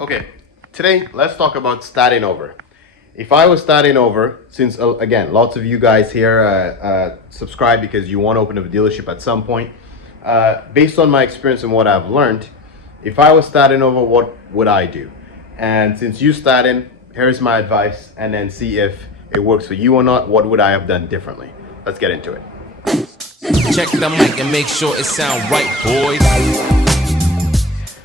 Okay, today let's talk about starting over. If I was starting over, since again, lots of you guys here subscribe because you want to open up a dealership at some point. Based on my experience and what I've learned, if I was starting over, what would I do? And since you starting, here's my advice, and then see if it works for you or not. What would I have done differently? Let's get into it. Check the mic and make sure it sound right, boys.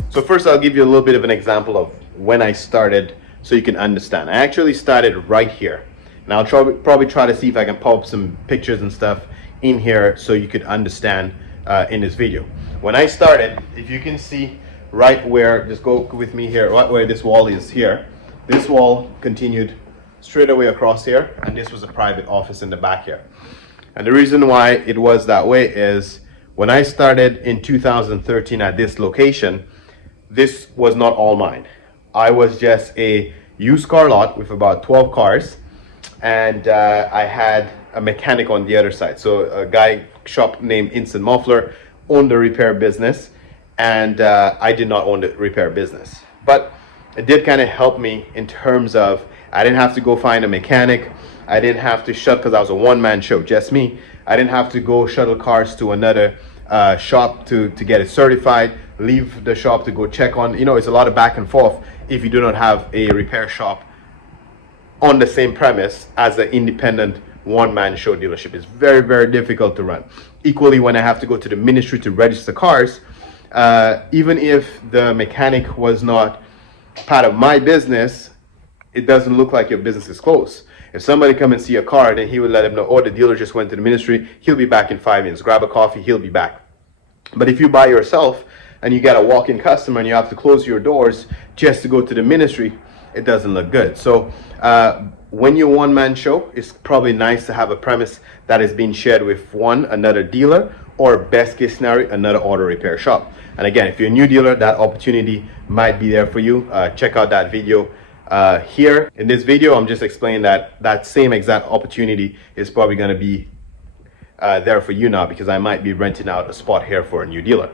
So first I'll give you a little bit of an example of when I started so you can understand. I actually started right here. And I'll probably try to see if I can pop up some pictures and stuff in here so you could understand in this video. When I started, if you can see right where, just go with me here, right where this wall is here. This wall continued straight away across here, and this was a private office in the back here. And the reason why it was that way is when I started in 2013 at this location, this was not all mine. I was just a used car lot with about 12 cars, and I had a mechanic on the other side. So a guy shop named Instant Muffler owned the repair business, and I did not own the repair business. But it did kind of help me in terms of I didn't have to go find a mechanic. I didn't have to because I was a one-man show, just me. I didn't have to go shuttle cars to another shop to get it certified, leave the shop to go check on, it's a lot of back and forth if you do not have a repair shop on the same premise as an independent one-man show dealership. It's very, very difficult to run. Equally, when I have to go to the ministry to register cars, even if the mechanic was not part of my business, it doesn't look like your business is closed. If somebody come and see a car, then he would let him know, oh, the dealer just went to the ministry, he'll be back in 5 minutes. Grab a coffee, he'll be back. But if you buy yourself and you get a walk-in customer and you have to close your doors just to go to the ministry, it doesn't look good. So when you're one-man show, it's probably nice to have a premise that is being shared with another dealer, or best case scenario, another auto repair shop. And again, if you're a new dealer, that opportunity might be there for you. Check out that video. Here in this video, I'm just explaining that same exact opportunity is probably going to be there for you now, because I might be renting out a spot here for a new dealer.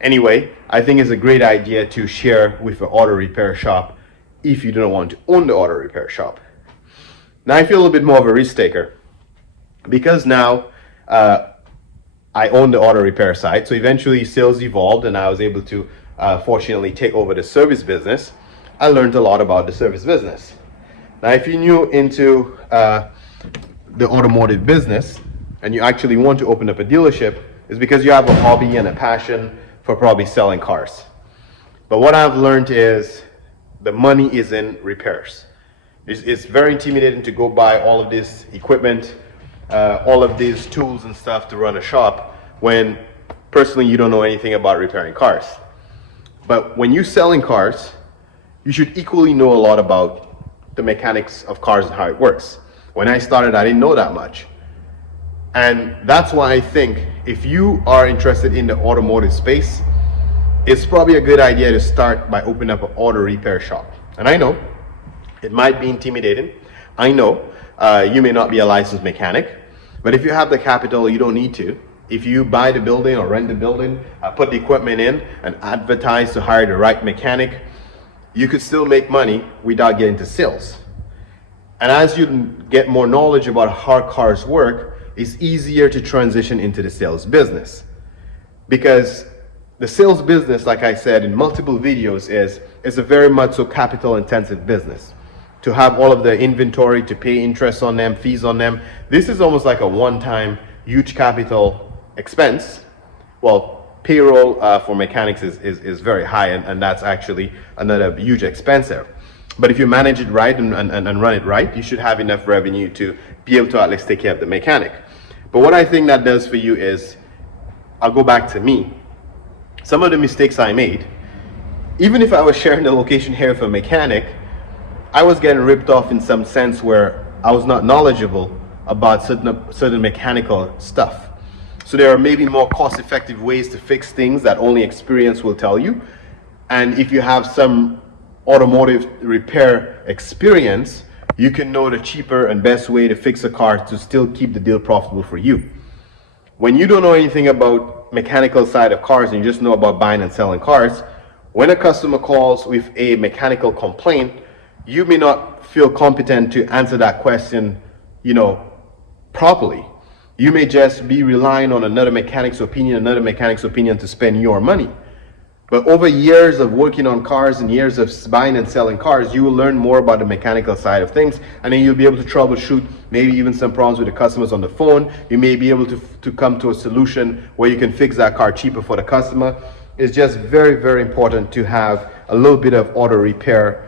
Anyway, I think it's a great idea to share with an auto repair shop if you don't want to own the auto repair shop. Now I feel a little bit more of a risk taker because now I own the auto repair side. So eventually sales evolved and I was able to fortunately take over the service business. I learned a lot about the service business. Now, if you're new into the automotive business and you actually want to open up a dealership, it's because you have a hobby and a passion for probably selling cars. But what I've learned is the money is in repairs. It's very intimidating to go buy all of this equipment, all of these tools and stuff to run a shop when personally you don't know anything about repairing cars. But when you're selling cars, you should equally know a lot about the mechanics of cars and how it works. When I started, I didn't know that much. And that's why I think if you are interested in the automotive space, it's probably a good idea to start by opening up an auto repair shop. And I know it might be intimidating. I know you may not be a licensed mechanic, but if you have the capital, you don't need to. If you buy the building or rent the building, put the equipment in and advertise to hire the right mechanic, you could still make money without getting to sales. And as you get more knowledge about how cars work, it's easier to transition into the sales business. Because the sales business, like I said in multiple videos, is a very much so capital intensive business. To have all of the inventory, to pay interest on them, fees on them, this is almost like a one-time huge capital expense. Well, payroll for mechanics is very high, and that's actually another huge expense there. But if you manage it right and run it right, you should have enough revenue to be able to at least take care of the mechanic. But what I think that does for you is, I'll go back to me. Some of the mistakes I made, even if I was sharing the location here with a mechanic, I was getting ripped off in some sense where I was not knowledgeable about certain mechanical stuff. So there are maybe more cost-effective ways to fix things that only experience will tell you. And if you have some automotive repair experience, you can know the cheaper and best way to fix a car to still keep the deal profitable for you. When you don't know anything about mechanical side of cars and you just know about buying and selling cars, When a customer calls with a mechanical complaint, you may not feel competent to answer that question, properly. You may just be relying on another mechanic's opinion to spend your money. But over years of working on cars and years of buying and selling cars, you will learn more about the mechanical side of things, and then you'll be able to troubleshoot maybe even some problems with the customers on the phone. You may be able to come to a solution where you can fix that car cheaper for the customer. It's just very, very important to have a little bit of auto repair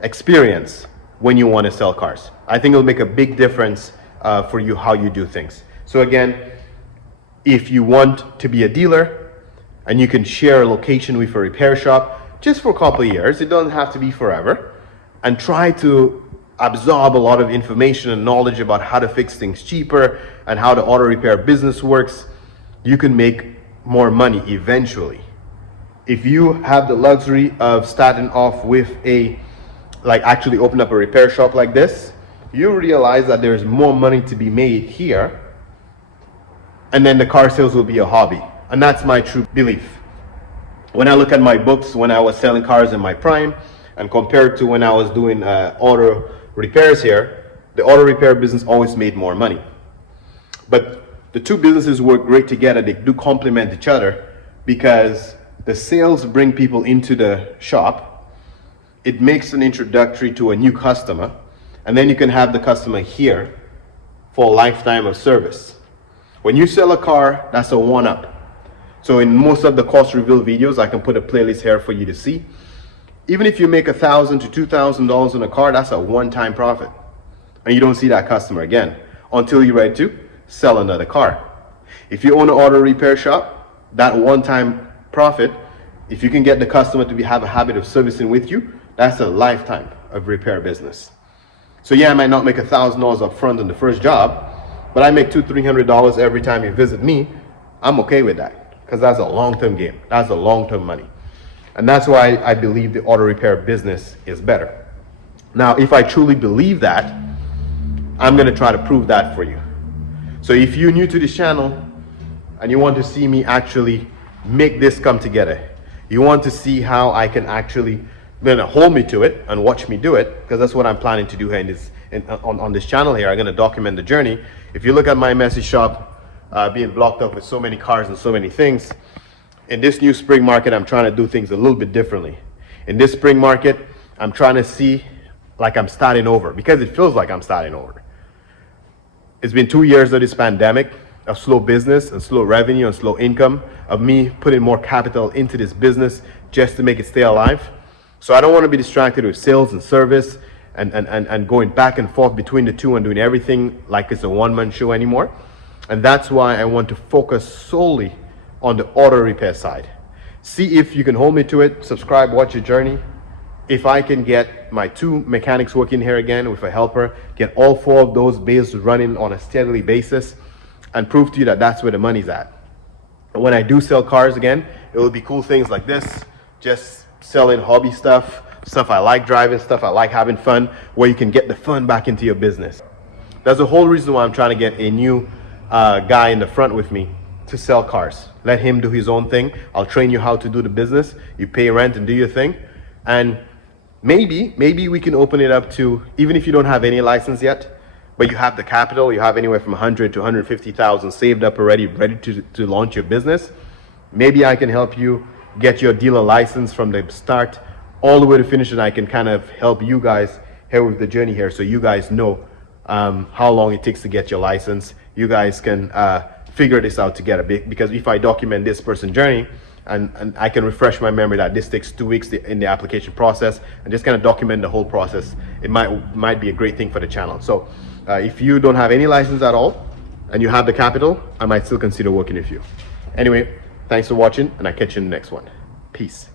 experience when you want to sell cars. I think it'll make a big difference for you how you do things. So again, if you want to be a dealer and you can share a location with a repair shop just for a couple of years, it doesn't have to be forever, and try to absorb a lot of information and knowledge about how to fix things cheaper and how the auto repair business works, you can make more money eventually. If you have the luxury of starting off with actually open up a repair shop like this, you realize that there's more money to be made here, and then the car sales will be a hobby. And that's my true belief. When I look at my books, when I was selling cars in my prime, and compared to when I was doing auto repairs here, the auto repair business always made more money. But the two businesses work great together. They do complement each other because the sales bring people into the shop. It makes an introductory to a new customer, and then you can have the customer here for a lifetime of service. When you sell a car, that's a one-up. So in most of the cost reveal videos, I can put a playlist here for you to see. Even if you make $1,000 to $2,000 on a car, that's a one-time profit. And you don't see that customer again until you're ready to sell another car. If you own an auto repair shop, that one-time profit, if you can get the customer to have a habit of servicing with you, that's a lifetime of repair business. So yeah, I might not make $1,000 up front on the first job, but I make $200-300 every time you visit me. I'm okay with that, because that's a long-term game. That's a long-term money. And that's why I believe the auto repair business is better. Now, if I truly believe that, I'm going to try to prove that for you. So if you're new to this channel and you want to see me actually make this come together, you want to see how I can actually hold me to it and watch me do it, because that's what I'm planning to do here on this channel here. I'm going to document the journey. If you look at my messy shop, being blocked up with so many cars and so many things, in this new spring market, I'm trying to do things a little bit differently. In this spring market, I'm trying to see like I'm starting over, because it feels like I'm starting over. It's been 2 years of this pandemic, of slow business and slow revenue and slow income, of me putting more capital into this business just to make it stay alive. So I don't want to be distracted with sales and service and going back and forth between the two and doing everything like it's a one-man show anymore. And that's why I want to focus solely on the auto repair side. See if you can hold me to it, subscribe, watch your journey. If I can get my 2 mechanics working here again with a helper, get all 4 of those bays running on a steadily basis, and prove to you that that's where the money's at. And when I do sell cars again, it will be cool things like this, just selling hobby stuff I like driving, stuff I like having fun, where you can get the fun back into your business. That's the whole reason why I'm trying to get a new guy in the front with me to sell cars. Let him do his own thing. I'll train you how to do the business. You pay rent and do your thing. And maybe we can open it up to, even if you don't have any license yet, but you have the capital, you have anywhere from 100 to 150,000 saved up already, ready to launch your business. Maybe I can help you get your dealer license from the start all the way to finish, and I can kind of help you guys here with the journey here, so you guys know how long it takes to get your license. You guys can figure this out together, because if I document this person's journey, and I can refresh my memory that this takes 2 weeks in the application process, and just kind of document the whole process, it might be a great thing for the channel. So if you don't have any license at all and you have the capital, I might still consider working with you. Anyway, thanks for watching, and I'll catch you in the next one. Peace.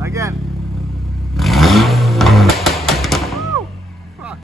Again. Woo! Fuck.